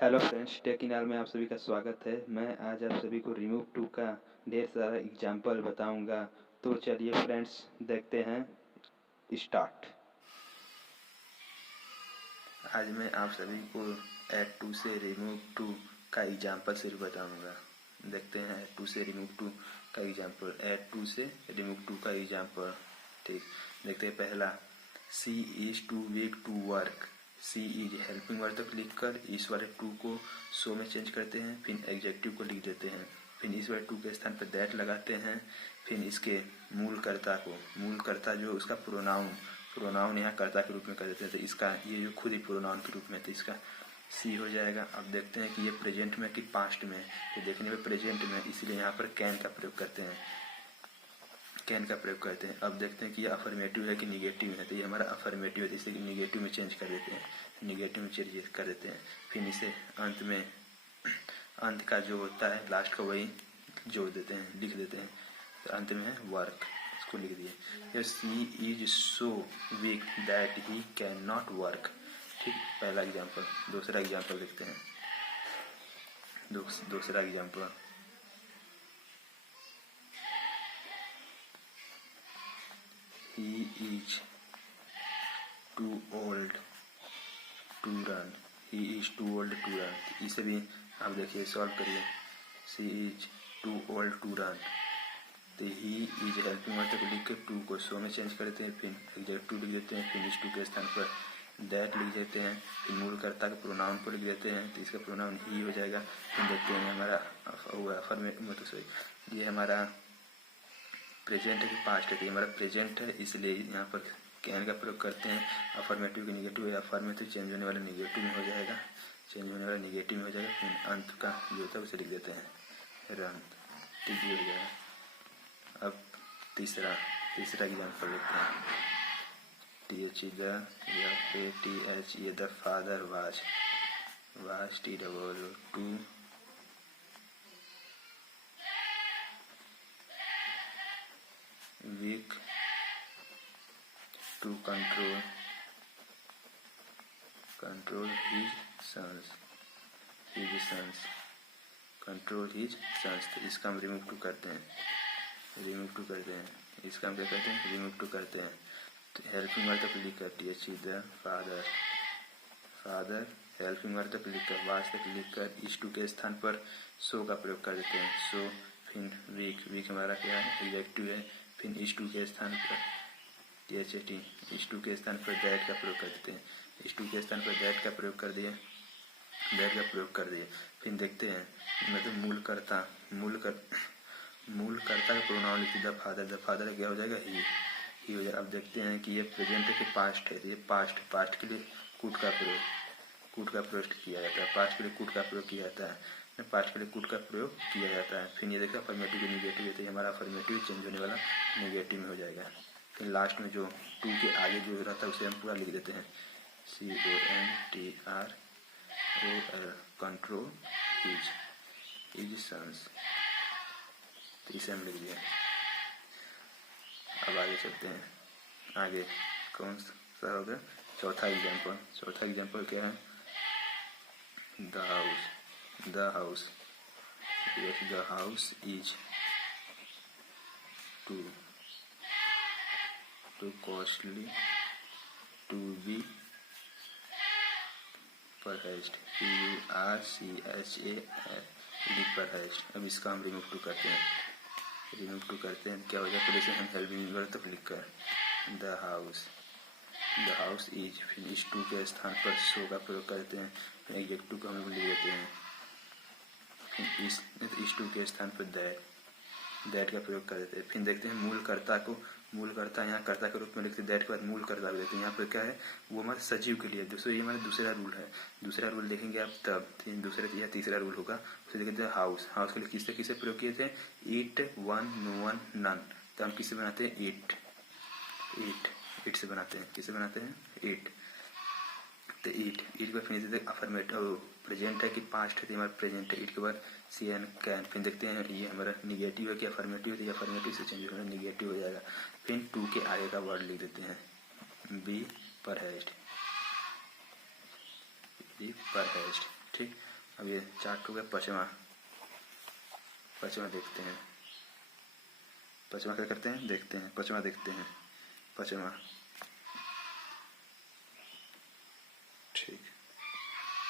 Hello friends, टेकिनाल में आप सभी का स्वागत है। मैं आज आप सभी को रिमूव टू का ढेर सारा एग्जाम्पल बताऊंगा। तो चलिए फ्रेंड्स, देखते हैं। स्टार्ट। आज मैं आप सभी को ऐड टू से रिमूव टू का एग्जाम्पल सिर्फ बताऊंगा। देखते हैं ऐड टू से रिमूव टू का एग्जाम्पल। ऐड टू से रिमूव टू का एग्जाम्पल। ठीक, देखते हैं। पहला, she is too weak to work. She is helping word तक लिख कर इस वाले टू को सो में चेंज करते हैं, फिर एग्जेक्टिव को लिख देते हैं, फिर इस वाले टू के स्थान पर दैट लगाते हैं, फिर इसके मूलकर्ता को, मूलकर्ता जो उसका प्रोनाउन यहाँ कर्ता के रूप में कर देते हैं। तो इसका ये जो खुद ही प्रोनाउन के रूप में, तो इसका सी हो जाएगा। अब देखते हैं कि ये प्रेजेंट में कि पास्ट में। तो देखने में प्रेजेंट में, इसलिए यहाँ पर कैन का प्रयोग करते हैं, कैन का प्रयोग करते हैं। अब देखते हैं कि ये अफर्मेटिव है कि निगेटिव है। तो ये हमारा अफर्मेटिव है, इसे निगेटिव में चेंज कर देते हैं, निगेटिव में चेंज कर देते हैं। फिर इसे अंत में, अंत का जो होता है लास्ट का, वही जोड़ देते हैं, लिख देते हैं। तो अंत में है वर्क, इसको लिख दिए। She is so weak that he can not work. ठीक, पहला एग्जाम्पल। दूसरा एग्जाम्पल देखते हैं। दूसरा example, he is too old to run। he is too old to run। इसे भी आप देखिए, सॉल्व करिए। she is too old to run। तो ही इज हेल्पिंग वर्ड तक लिख के टू को सो में चेंज कर देते हैं, फिर एग्जेक्टिव लिख देते हैं, फिर इस टू के स्थान पर दैट लिख देते हैं, फिर मूलकर्ता के प्रोनाउन को लिख देते हैं। तो इसका प्रोनाउन ही हो जाएगा। फिर देखते हैं हमारा ये हमारा प्रेजेंट है कि पास्ट है। तो हमारा प्रेजेंट है, इसलिए यहाँ पर कैन का प्रयोग करते हैं। अफर्मेटिव की निगेटिव है, अफर्मेटिव चेंज होने वाला निगेटिव में हो जाएगा, चेंज होने वाला निगेटिव में हो जाएगा। फिर अंत का जो होता है उसे लिख देते हैं, रन। ठीक, ये हो जाएगा। अब तीसरा एग्जाम्पल लेते हैं। TH इधर, TH ये the father was TOO weak to control his sons। Control his sons. तो इसका हम रिमूव टू करते हैं, इसका हम क्या करते हैं, रिमूव टू करते हैं। तो हेल्पिंग वर्ड तक लिख कर TH इधर फादर हेल्पिंग वर्ड तक लिख कर, वाज तक लिख कर इस टू के स्थान पर सो का प्रयोग कर देते हैं, सो। फिर वीक हमारा क्या है, एग्जेक्टिव है। फिर इस टू के स्थान पर THAT, इस टू के स्थान पर दैट का प्रयोग कर देते हैं, इस टू के स्थान पर दैट का प्रयोग कर दिए, फिर देखते हैं मतलब मूलकर्ता का प्रोनाउन लिखते द फादर क्या हो जाएगा, ही हो जाएगा। अब देखते हैं कि ये प्रेजेंट है कि पास्ट है। तो ये पास्ट के लिए कूट का प्रयोग किया जाता है, पास्ट के लिए कूट का प्रयोग किया जाता है, फिर ये देखा अफर्मेटिव निगेटिव है। तो हमारा अफर्मेटिव चेंज होने वाला निगेटिव में हो जाएगा। फिर लास्ट में जो टू के आगे जो रहता है उसे हम पूरा लिख देते हैं, CONTROL कंट्रोल हिज सन्स। तो इसे हम लिख दिए। अब आगे चलते हैं। आगे कौन सा होगा, चौथा एग्जाम्पल क्या है, the house is too costly to be purchased, purchased. अब इसका हम रिमूव टू करते हैं, क्या हो जाए, पहले से हम हेल्पिंग वर्ड तक लिख कर द हाउस इज, फिर इस टू के स्थान पर सो का प्रयोग करते हैं, फिर एग्जेक्टिव को हम लिख देते हैं, फिर इस टू के स्थान पर दैट का प्रयोग कर देते हैं। फिर देखते हैं मूलकर्ता यहाँ कर्ता के रूप में लिखते हैं, दैट के बाद मूलकर्ता देते हैं। यहाँ पर क्या है, वो हमारे सजीव के लिए। दोस्तों ये हमारा दूसरा रूल है, दूसरा रूल देखेंगे आप तब। दूसरा या तीसरा रूल होगा, उसे देखेंगे हाउस के लिए किससे प्रयोग किए थे, ईट, वन, नो वन, नन। तो हम किससे बनाते हैं, ईट से बनाते हैं, किससे बनाते हैं, ईट। तो ईट के फिर अफर्मेटिव प्रेजेंट है कि पास्ट है, तो हमारा प्रेजेंट है। ईट के बाद CN कैन। फिर देखते हैं ये हमारा निगेटिव है कि अफर्मेटिव है, अफर्मेटिव से चेंज होगा, निगेटिव हो जाएगा। फिर टू के आगे का वर्ड लिख देते हैं, बी परचेज्ड। ठीक, अब ये चार्ट हो गया। पाँचवा देखते हैं। पाँचवा क्या करते हैं, देखते हैं। पाँचवा देखते हैं। पाँचवा ठीक,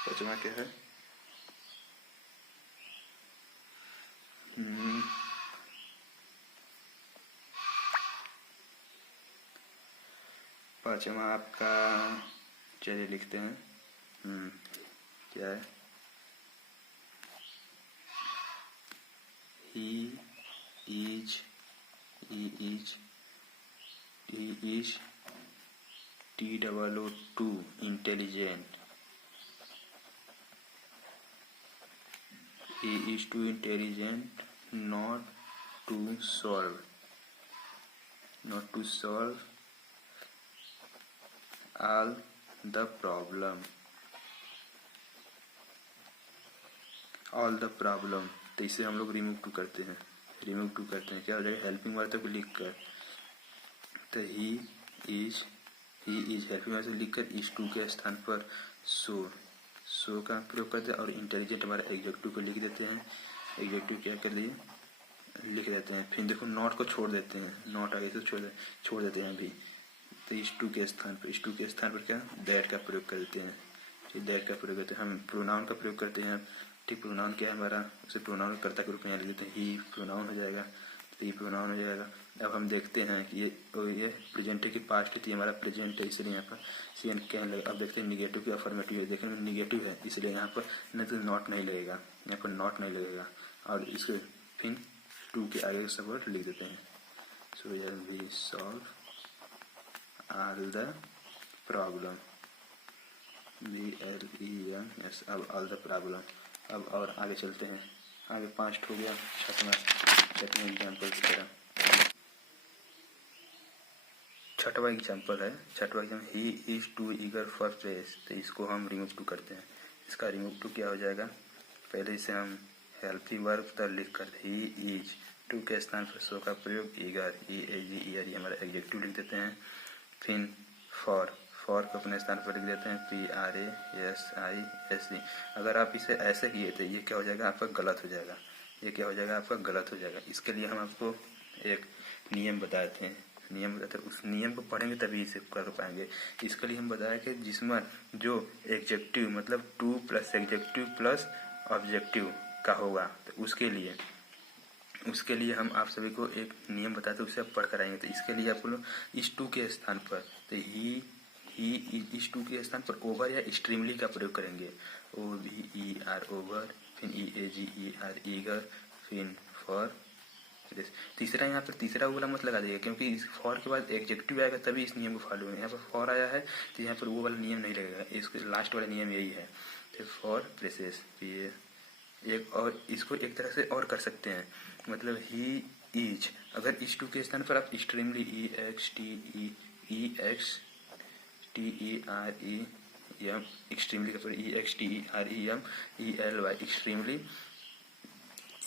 पाँचवा क्या है, पाँचवा आपका, चलिए लिखते हैं। क्या है, he is TOO intelligent. He is too intelligent not to solve all the problem. तो इसे हम लोग रिमूव टू करते हैं। क्या हो जाएगा, हेल्पिंग वर्ब को लिख कर, तो ही इज हेल्पिंग वर्ब लिख कर इज टू के स्थान पर सो का प्रयोग करते हैं और इंटेलिजेंट हमारा एग्जेक्टिव को लिख देते हैं। एग्जेक्टिव क्या कर दिए, लिख देते हैं। फिर देखो नॉट को छोड़ देते हैं, नॉट आगे से छोड़ देते हैं अभी, तो इज टू के स्थान पर क्या, दैट का प्रयोग कर देते हैं। दैट का प्रयोग करते हैं। हम प्रोनाउन का प्रयोग करते हैं। ठीक, प्रोनाउन क्या है हमारा, उसे प्रोनाउन कर्ता के रूप में लिख देते हैं। ही प्रोनाउन हो जाएगा, तो ही प्रोनाउन हो जाएगा। अब हम देखते हैं कि ये प्रेजेंट है कि पास्ट की थी, हमारा प्रेजेंट है, इसलिए यहाँ पर सी एन क्या लगेगा। अब देखते हैं निगेटिव की अफर्मेटिव है, देखने में निगेटिव है इसलिए यहाँ पर न तो नॉट नहीं लगेगा, यहाँ पर नॉट नहीं लगेगा, और इसके फिर टू के आगे सब वर्ड लिख देते हैं। So we solve all the problem, BLEMS, अब ऑल द प्रॉब्लम। अब और आगे चलते हैं, आगे 5 हो गया। छठवां एग्जाम्पल की तरह, छठवां एग्जाम्पल है। He is too eager for press, तो इसको हम रिमूव टू करते हैं। इसका रिमूव टू क्या हो जाएगा, पहले इसे हम हेल्पिंग वर्ब तक लिख कर ही इज टू के स्थान पर सो का प्रयोग ईगर EAGER हमारा एग्जेक्टिव लिख देते हैं। फिर फॉर को अपने स्थान पर लिख देते हैं PRASISE। अगर आप इसे ऐसे किए थे, ये क्या हो जाएगा आपका गलत हो जाएगा। इसके लिए हम आपको एक नियम बताए थे, उस नियम को पढ़ेंगे तभी इसे कर पाएंगे। इसके लिए हम बताया कि जिसमें जो एग्जेक्टिव मतलब two plus executive plus objective का होगा, तो उसके लिए हम आप सभी को एक नियम बताते हैं, उसे आप पढ़ कर आएंगे। तो इसके लिए आप लोग इस टू के स्थान पर, तो ही इस टू के स्थान पर ओवर या एक्सट्रीमली का प्रयोग करेंगे। OVER ओवर, फिर EAGER ईगर, फिर फॉर। तीसरा यहाँ पर तीसरा वाला मत लगा देगा, क्योंकि इस फॉर के बाद एग्जेक्टिव आएगा तभी इस नियम को फॉलो होगा। यहाँ पर फॉर आया है तो यहाँ पर वो वाला नियम नहीं लगेगा, इसके लास्ट वाला नियम यही है। तो फॉर प्रेसेस एक, और इसको एक तरह से और कर सकते हैं, मतलब ही इज, अगर इस टू के स्थान पर आप एक्सट्रीमली EXTEREM एक्सट्रीमली का EXTEREMELY extremely,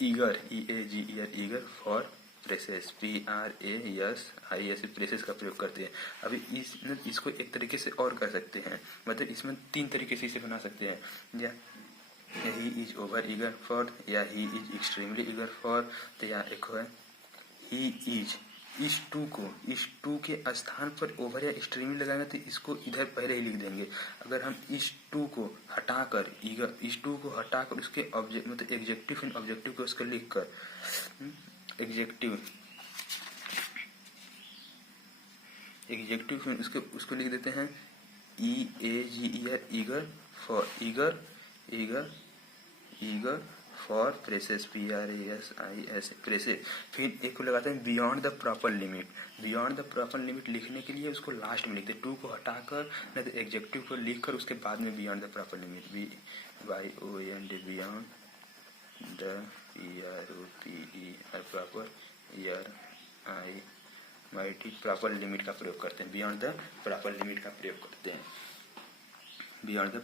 eager EAGER eager, for presses PRASIS presses का प्रयोग करते हैं। अभी इसको एक तरीके से और कर सकते हैं, मतलब इसमें 3 तरीके से इसे बना सकते हैं, या he is over eager for, या he is extremely eager for, तो या एक है ही इज इस टू के स्थान पर ओवर या एक्सट्रीमली लगाएंगे तो इसको इधर पहले ही लिख देंगे। अगर हम इस टू को हटाकर उसके ऑब्जेक्ट मतलब एग्जेक्टिव ऑब्जेक्टिव को उसको लिख कर एग्जेक्टिव उसको लिख देते हैं EAGER eager for presses PRASIS presses. फिर एक को लगाते हैं बियॉन्ड द प्रॉपर लिमिट लिखने के लिए उसको लास्ट में लिखते हैं, टू को हटाकर नहीं तो एग्जेक्टिव को लिखकर उसके बाद में beyond the proper limit BYOND beyond the proper proper limit का प्रयोग करते हैं। बियॉन्ड द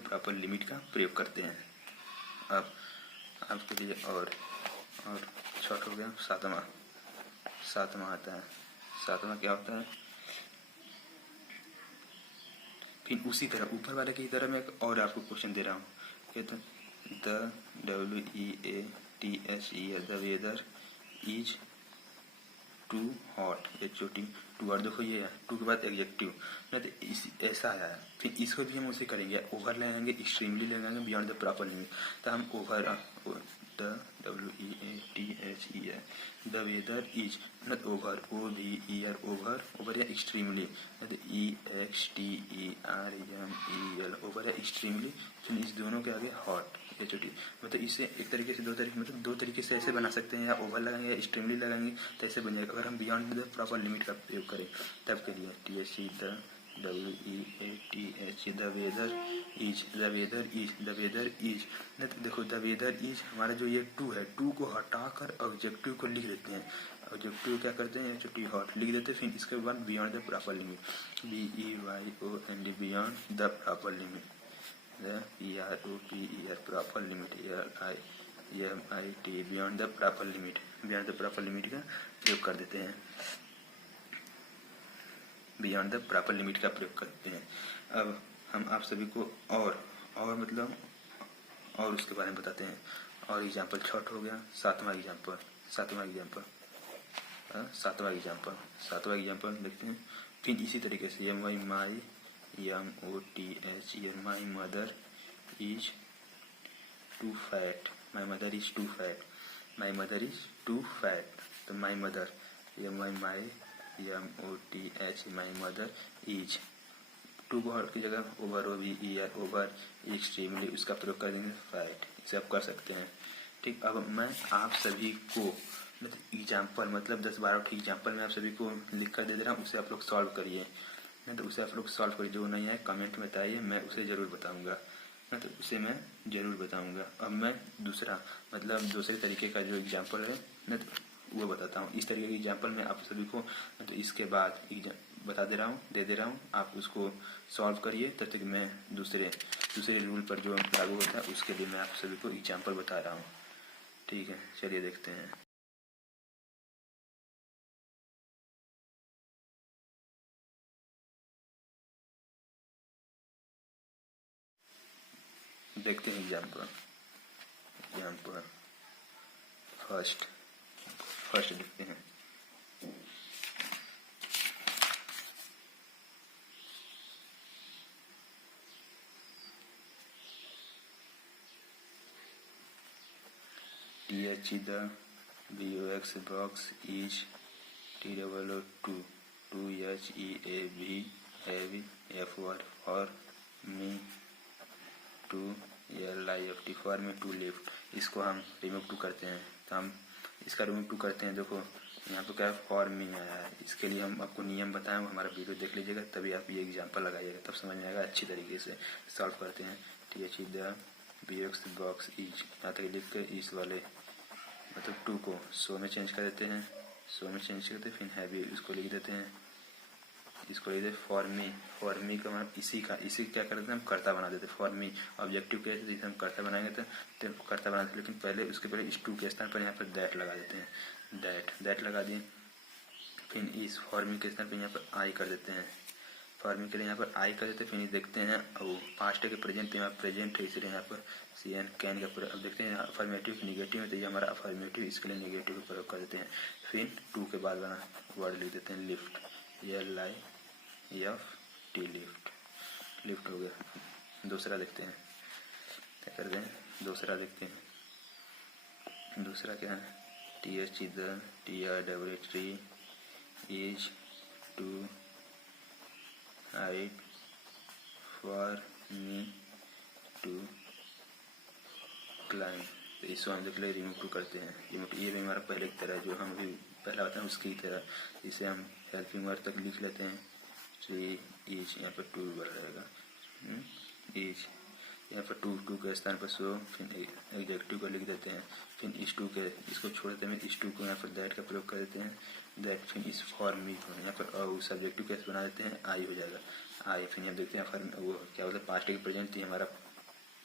प्रॉपर लिमिट का प्रयोग करते हैं। अब आपके लिए और शॉर्ट हो गया। सातवां आता है। सातवां क्या होता है, फिर उसी तरह ऊपर वाले की तरह मैं एक और आपको क्वेश्चन दे रहा हूँ। कहते the WEATHER the weather is too hot, HOT, too word देखो ये है, टू के बाद एडजेक्टिव ना, तो इस ऐसा आया है। फिर इसको भी हम उसे करेंगे, ओवर लगाएंगे, एक्सट्रीमली लगाएंगे, बियॉन्ड द प्रॉपर लिमिट। तो हम over the WEATHER the weather is not over, OVER, over, over या एक्सट्रीमली, EXTEREMEL, ओवर या एक्सट्रीमली। फिर इस दोनों के आगे हॉट, HOT। मतलब इसे एक तरीके से दो तरीके, मतलब दो तरीके से ऐसे बना सकते हैं, या ओवर लगाएंगे या एक्सट्रीमली लगाएंगे तो ऐसे बन जाएगा। अगर हम बियॉन्ड द प्रॉपर लिमिट का प्रयोग करें तब के लिए THE the WEATH the weather is, the weather is, the weather is. नहीं तो देखो द वेदर इज हमारा जो ये टू है, टू को हटाकर ऑब्जेक्टिव को लिख देते हैं। ऑब्जेक्टिव क्या करते हैं, HOT हॉट लिख देते हैं। फिर इसके बाद beyond the proper limit, BEYOND, beyond the proper limit, PROPER proper limit, LIMIT beyond the proper limit, beyond the proper limit का प्रयोग कर देते हैं, बियॉन्ड द प्रॉपर लिमिट का प्रयोग करते हैं। अब हम आप सभी को और मतलब और उसके बारे में बताते हैं। और एग्जाम्पल छठ हो गया, सातवां एग्जाम्पल देखते हैं। फिर इसी तरीके से MY my, MOTH my mother is too fat, my mother is too fat, my mother is too fat. तो my mother, MY my, MOTH my mother is, too को हट की जगह ओवर, OVER, ओवर, एक्सट्रीमली उसका प्रयोग कर देंगे, fat. इसे आप कर सकते हैं। ठीक, अब मैं आप सभी को एग्जाम्पल मतलब 10-12 एग्जाम्पल मैं आप सभी को लिख कर दे रहा हूँ, उसे आप लोग सॉल्व करिए। नहीं तो उसे आप लोग सॉल्व करिए, जो नहीं है कमेंट में बताइए, मैं उसे ज़रूर बताऊँगा। नहीं तो उसे मैं ज़रूर बताऊँगा। अब मैं दूसरा मतलब दूसरे तरीके का जो एग्जाम्पल है नहीं तो वो बताता हूँ। इस तरीके के एग्जाम्पल मैं आप सभी को तो इसके बाद बता दे रहा हूँ, दे दे रहा हूँ, आप उसको सॉल्व करिए। तब तक मैं दूसरे रूल पर जो लागू होता है उसके लिए मैं आप सभी को एग्जाम्पल बता रहा हूँ। ठीक है, चलिए देखते हैं। देखते हैं एग्जाम्पल फर्स्ट देखते हैं। THE the BOX box is TOO2 2HEAV heavy FOR for me to LIFT for me to lift। इसको हम रिमूव टू करते हैं, तो हम इसका रिमूव टू करते हैं। देखो यहाँ पे क्या है, फॉर मी आया है। इसके लिए हम आपको नियम बताएं, हमारा वीडियो देख लीजिएगा, तभी आप ये एग्जाम्पल लगाइएगा, तब समझ में आएगा। अच्छी तरीके से सॉल्व करते हैं। THE the BOX box is, यहाँ तक लिख के इस वाले मतलब टू को सो में चेंज कर देते हैं, फिर हैवी उसको लिख देते हैं, इसको लिख देते फॉर मी का मतलब इसी क्या करते हैं हम कर्ता बना देते हैं। फॉर मी ऑब्जेक्टिव के जैसे हम कर्ता बनाएंगे तो कर्ता बनाते हैं, लेकिन पहले उसके पहले इस टू के स्थान पर यहाँ पर दैट लगा देते हैं, दैट लगा दिए। फिर इस फॉर मी के स्थान पर यहाँ पर आई कर देते हैं, फॉर मी के लिए यहाँ पर आई कर देते हैं। फिर देखते हैं वो पास्ट के प्रेजेंट यहाँ प्रेजेंट है, इसलिए यहाँ पर CN कैन का प्रयोग। अब देखते हैं अफर्मेटिव निगेटिव है, तो ये हमारा अफर्मेटिव, इसके लिए निगेटिव का प्रयोग कर देते हैं। फिर टू के बाद बना वर्ड लिख देते हैं लिफ्ट, LIFT लिफ्ट हो गया। दूसरा देखते हैं क्या कर दें, दूसरा देखते हैं। दूसरा क्या है, THE the TRWT is to hide for me to climb। तो इसको हम देख ले रिमूव टू करते हैं। रिमूव ये भी हमारा पहले की तरह जो हम भी पहला बताएं उसकी तरह, इसे हम हेल्पिंग वर्ड तक लिख लेते हैं। इज यहाँ पर टू वर्ड रहेगा, इज यहाँ पर टू के स्थान पर सो, फिर एडजेक्टिव को लिख देते हैं। फिर इस टू के इसको छोड़ देते हैं, इस टू को यहाँ पर दैट का प्रयोग कर देते हैं, दैट। फिर इस फॉर मी को यहाँ पर सब्जेक्टिव कैसे बना देते हैं, आई हो जाएगा, आई। फिर यहाँ देखते हैं फॉर वो क्या बोलते हैं, पास्ट के प्रेजेंट थी हमारा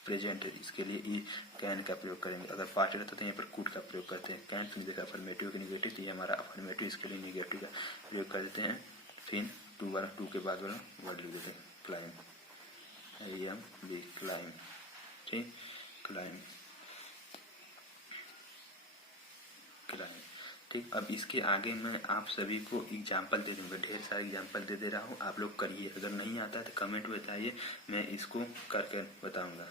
प्रेजेंट है, इसके लिए ई कैन का प्रयोग करेंगे। अगर पास्ट रहता तो यहाँ पर कुड का प्रयोग करते हैं, कैन। फिर देखा अफर्मेटिव के निगेटिव, तो ये हमारा अफर्मेटिव, इसके लिए निगेटिव का प्रयोग कर देते हैं। फिर टू के बाद वाला वर्ड लिख देते हैं क्लाइम, क्लाइम। ठीक, क्लाइम क्लाइम। ठीक, अब इसके आगे मैं आप सभी को एग्जाम्पल दे दूंगा, ढेर सारे एग्जाम्पल दे रहा हूँ, आप लोग करिए। अगर नहीं आता है तो कमेंट में बताइए, मैं इसको करके बताऊंगा।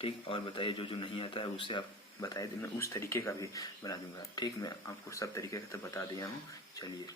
ठीक, और बताइए जो जो नहीं आता है उससे आप बताइए तो मैं उस तरीके का भी बना दूंगा। ठीक, मैं आपको सब तरीके का तो बता दिया हूँ। चलिए।